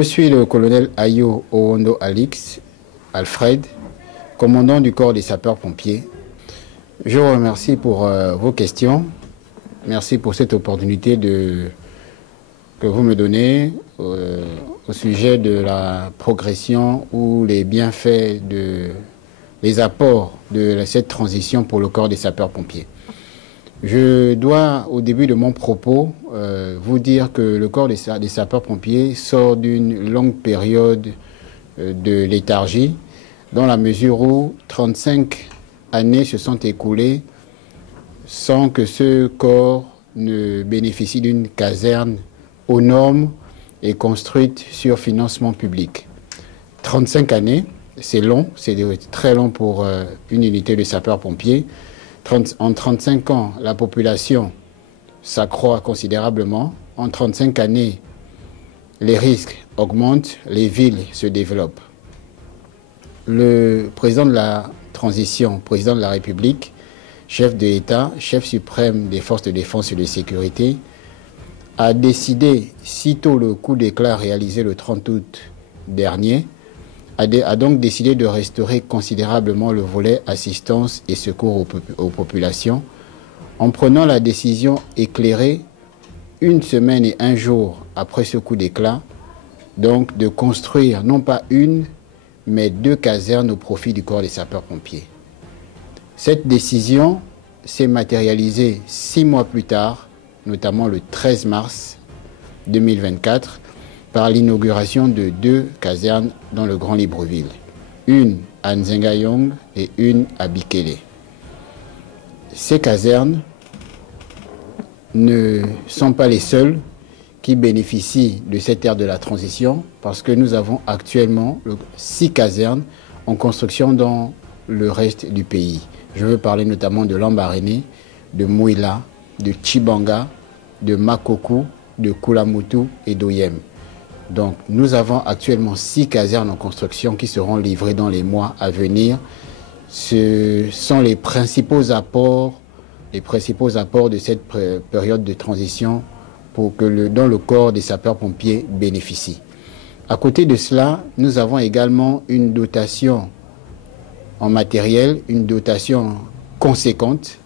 Je suis le colonel Ayo Owondo Alfred, commandant du corps des sapeurs-pompiers. Je vous remercie pour vos questions. Merci pour cette opportunité que vous me donnez au sujet de la progression ou les bienfaits, les apports de cette transition pour le corps des sapeurs-pompiers. Je dois, au début de mon propos, vous dire que le corps des sapeurs-pompiers sort d'une longue période de léthargie, dans la mesure où 35 années se sont écoulées sans que ce corps ne bénéficie d'une caserne aux normes et construite sur financement public. 35 années, c'est long, c'est très long pour une unité de sapeurs-pompiers. En 35 ans, la population s'accroît considérablement. En 35 années, les risques augmentent, les villes se développent. Le président de la transition, président de la République, chef de l'État, chef suprême des forces de défense et de sécurité, a décidé, sitôt le coup d'éclat réalisé le 30 août dernier, a donc décidé de restaurer considérablement le volet assistance et secours aux populations en prenant la décision éclairée une semaine et un jour après ce coup d'éclat, donc de construire non pas une, mais 2 casernes au profit du corps des sapeurs-pompiers. Cette décision s'est matérialisée 6 mois plus tard, notamment le 13 mars 2024, par l'inauguration de 2 casernes dans le Grand Libreville, une à Nzengayong et une à Bikele. Ces casernes ne sont pas les seules qui bénéficient de cette ère de la transition, parce que nous avons actuellement 6 casernes en construction dans le reste du pays. Je veux parler notamment de Lambaréné, de Mouila, de Tchibanga, de Makokou, de Kulamutu et d'Oyem. Donc nous avons actuellement 6 casernes en construction qui seront livrées dans les mois à venir. Ce sont les principaux apports de cette période de transition pour que dont le corps des sapeurs-pompiers bénéficie. À côté de cela, nous avons également une dotation en matériel, une dotation conséquente,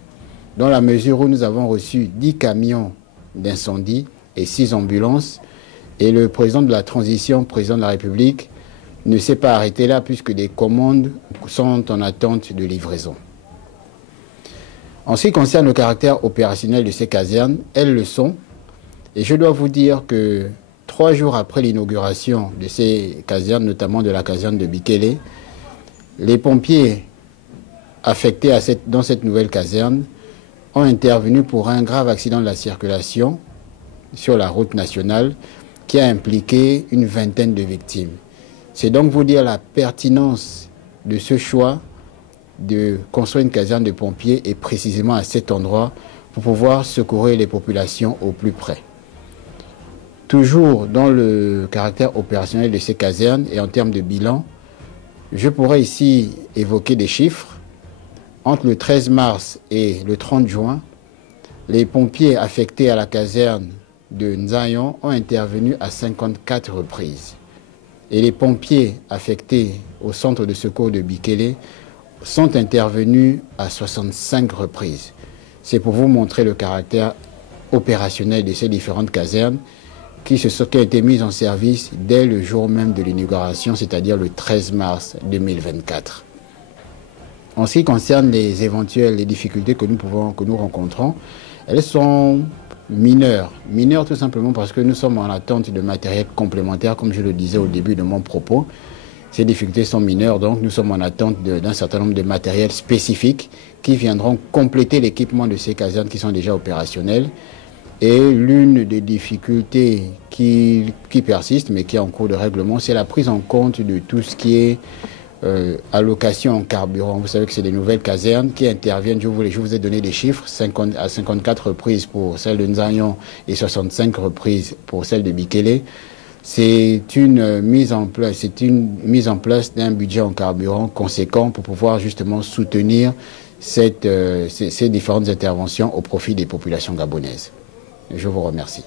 dans la mesure où nous avons reçu 10 camions d'incendie et 6 ambulances. Et le président de la transition, président de la République, ne s'est pas arrêté là puisque des commandes sont en attente de livraison. En ce qui concerne le caractère opérationnel de ces casernes, elles le sont. Et je dois vous dire que 3 jours après l'inauguration de ces casernes, notamment de la caserne de Bikele, les pompiers affectés dans cette nouvelle caserne ont intervenu pour un grave accident de la circulation sur la route nationale qui a impliqué une vingtaine de victimes. C'est donc vous dire la pertinence de ce choix de construire une caserne de pompiers et précisément à cet endroit pour pouvoir secourir les populations au plus près. Toujours dans le caractère opérationnel de ces casernes et en termes de bilan, je pourrais ici évoquer des chiffres. Entre le 13 mars et le 30 juin, les pompiers affectés à la caserne de Nzayon ont intervenu à 54 reprises. Et les pompiers affectés au centre de secours de Bikele sont intervenus à 65 reprises. C'est pour vous montrer le caractère opérationnel de ces différentes casernes qui ont été mises en service dès le jour même de l'inauguration, c'est-à-dire le 13 mars 2024. En ce qui concerne les difficultés que nous rencontrons, elles sont mineures. Mineures tout simplement parce que nous sommes en attente de matériel complémentaire, comme je le disais au début de mon propos. Ces difficultés sont mineures, donc nous sommes en attente d'un certain nombre de matériels spécifiques qui viendront compléter l'équipement de ces casernes qui sont déjà opérationnelles. Et l'une des difficultés qui persiste, mais qui est en cours de règlement, c'est la prise en compte de tout ce qui est allocation en carburant. Vous savez que c'est des nouvelles casernes qui interviennent. Je vous ai donné des chiffres, à 54 reprises pour celle de Nzayon et 65 reprises pour celle de Bikele. C'est une mise en place d'un budget en carburant conséquent pour pouvoir justement soutenir ces différentes interventions au profit des populations gabonaises. Je vous remercie.